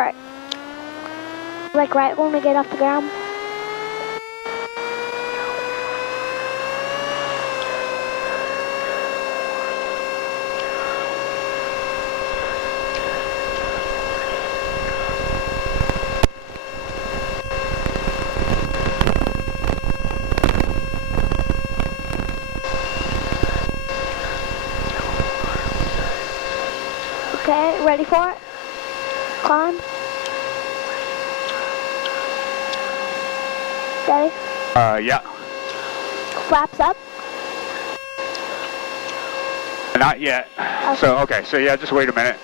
Alright. Like right when we get off the ground. Okay, ready for it? Climb. Ready? Yeah. Flaps up. Not yet. Okay. So yeah, just wait a minute.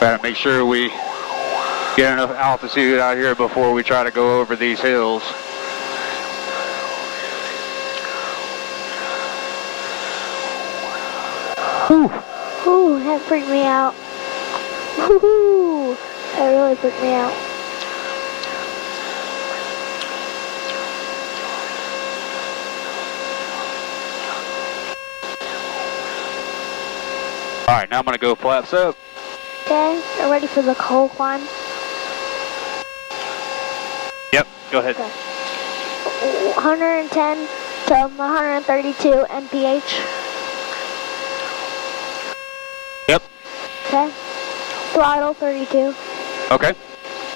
Gotta make sure we get enough altitude out here before we try to go over these hills. Whew. Ooh, that freaked me out. Woohoo! That really freaked me out. All right, now I'm gonna go flaps up. Okay, you're ready for the cold climb? Yep, go ahead. Okay. 110 to 132 mph. Yep. Okay. Throttle 32. Okay.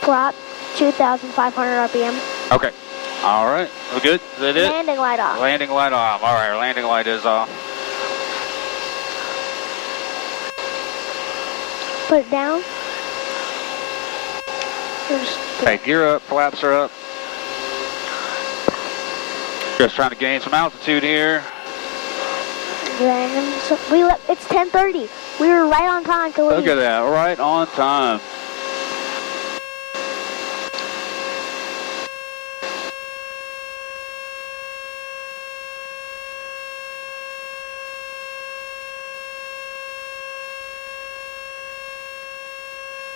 Prop 2,500 RPM. Okay. All right. We're good. Is that it? Landing light off. Landing light off. All right. Our landing light is off. Put it down. Okay. Gear up. Flaps are up. Just trying to gain some altitude here. It's 10:30. We were right on time to leave. Look at that. Right on time.